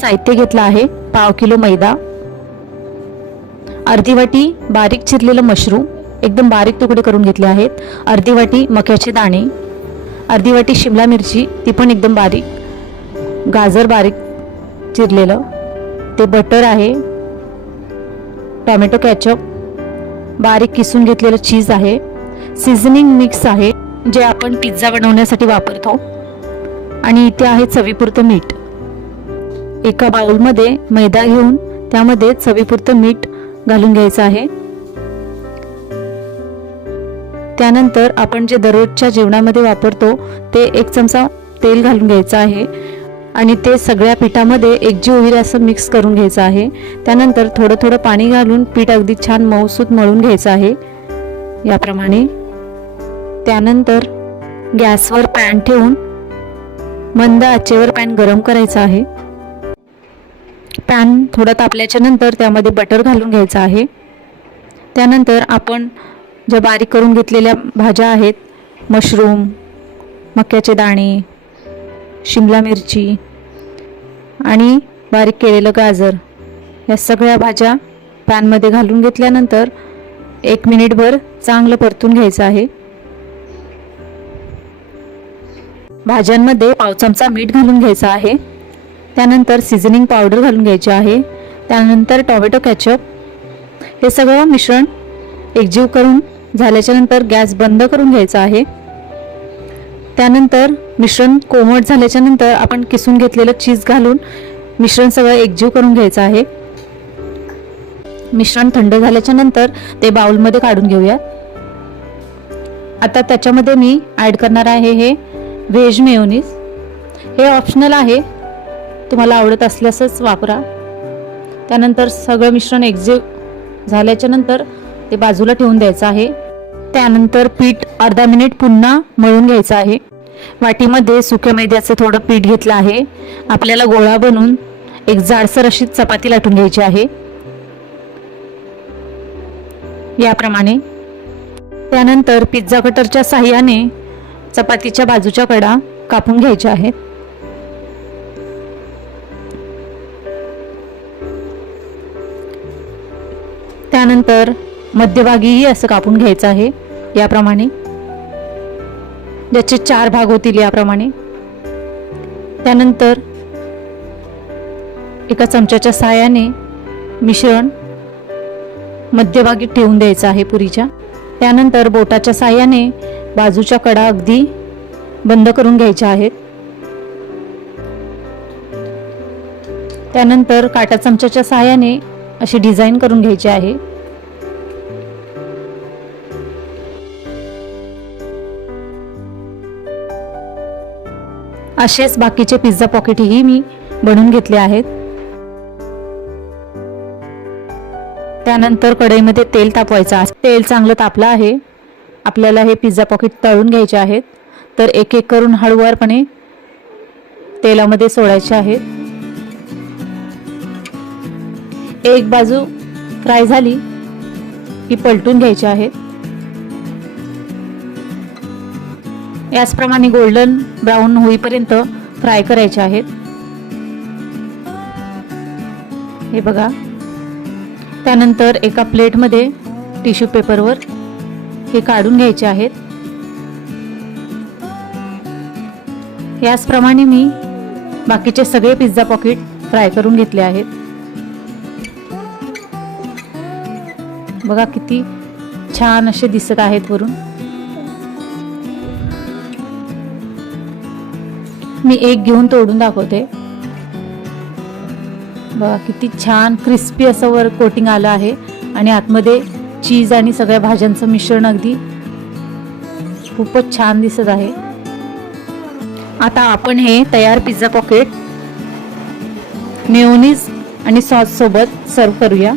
साहित्य घेतलं आहे पाव किलो मैदा. अर्धी वाटी बारीक चिरलेलं मशरूम एकदम बारीक तुकडे करून घेतले आहेत. अर्धी वाटी मक्याचे दाणे अर्धी वाटी शिमला मिरची ती पण एकदम बारीक. गाजर बारीक चिरलेलं. ते बटर आहे टॉमॅटो कॅचअप बारीक किसून घेतलेलं चीज आहे. सिझनिंग मिक्स आहे जे आपण पिझ्झा बनवण्यासाठी वापरतो. आणि इथे आहे चवीपुरतं मीठ. एका बाउलमध्ये मैदा घेऊन त्यामध्ये चवीपुरतं मीठ घालून घ्यायचं आहे. त्यानंतर आपण जे दररोजच्या जेवणामध्ये वापरतो ते एक चमचा तेल घालून घ्यायचं आहे आणि ते सगळ्या पिठामध्ये एकजीव होईल असं मिक्स करून घ्यायचं आहे. त्यानंतर थोडं थोडं पाणी घालून पीठ अगदी छान मऊसूत मळून घ्यायचं आहे. याप्रमाणे त्यानंतर गॅसवर पॅन ठेवून मंद आचेवर पॅन गरम करायचा आहे. पॅन थोडा तापल्याच्या नंतर त्यामध्ये बटर घालून घ्यायचं आहे. त्यानंतर आपण ज्या बारीक करून घेतलेल्या भाज्या आहेत मशरूम मक्याचे दाणे शिमला मिरची आणि बारीक केलेलं गाजर या सगळ्या भाज्या पॅनमध्ये घालून घेतल्यानंतर एक मिनिटभर चांगलं परतून घ्यायचं आहे. भाज्यांमध्ये पाव चमचा मीठ घालून घ्यायचं आहे. त्यानंतर सिझनिंग पावडर घालून घ्यायची आहे. त्यानंतर टॉमॅटो कॅचअप हे सगळं मिश्रण एकजीव करून झाल्याच्यानंतर गॅस बंद करून घ्यायचा आहे. त्यानंतर मिश्रण कोमट झाल्याच्यानंतर आपण किसून घेतलेलं चीज घालून मिश्रण सगळं एकजीव करून घ्यायचं आहे. मिश्रण थंड झाल्याच्यानंतर ते बाउलमध्ये काढून घेऊया. आता त्याच्यामध्ये मी ॲड करणार आहे हे व्हेज मेयोनीज हे ऑप्शनल आहे. तुम्हाला आवडत असल्यासच वापरा. त्यानंतर सगळं मिश्रण एक्झिव झाल्याच्यानंतर ते बाजूला ठेवून द्यायचं आहे. त्यानंतर पीठ अर्धा मिनिट पुन्हा मळून घ्यायचं आहे. वाटीमध्ये सुक्या मैद्याचं थोडं पीठ घेतलं आहे. आपल्याला गोळा बनवून एक जाडसर अशी चपाती लाटून घ्यायची आहे. याप्रमाणे. त्यानंतर पिझ्झा कटरच्या साह्याने चपातीच्या बाजूच्या कडा कापून घ्यायच्या आहेत. त्यानंतर मध्यभागीही असं कापून घ्यायचं आहे याप्रमाणे. ज्याचे चार भाग होतील याप्रमाणे. त्यानंतर एका चमच्याच्या साहाय्याने मिश्रण मध्यभागी ठेवून द्यायचं आहे पुरीच्या. त्यानंतर बोटाच्या साहाय्याने बाजूच्या कडा अगदी बंद करून घ्यायच्या आहेत. त्यानंतर काटा चमच्याच्या साहाय्याने अशी डिझाईन करून घ्यायची आहे. असेच बाकीचे पिझ्झा पॉकेटही मी बनवून घेतले आहेत. त्यानंतर कढईमध्ये तेल तापवायचं तेल चांगलं तापलं आहे. आपल्याला हे पिझ्झा पॉकेट तळून घ्यायचे आहेत. तर एक एक करून हळूवारपणे तेलामध्ये सोडायचे आहेत. एक बाजू फ्राय झाली की पलटून घ्यायची आहेत. याचप्रमाणे गोल्डन ब्राऊन होईपर्यंत फ्राय करायचे आहेत. हे बघा. त्यानंतर एका प्लेटमध्ये टिश्यू पेपरवर हे काढून घ्यायचे आहेत. याचप्रमाणे मी बाकीचे सगळे पिझ्झा पॉकेट फ्राय करून घेतले आहेत. बघा किती छान असे दिसत आहेत वरून. मी एक घेऊन तोडून दाखवते. बघा किती छान क्रिस्पी असं वर कोटिंग आलं आहे. आणि आतमध्ये चीज आणि सगळ्या भाज्यांचं मिश्रण अगदी खूपच छान दिसत आहे. आता आपण हे तयार पिझ्झा पॉकेट मेयोनीज आणि सॉस सोबत सर्व करूया.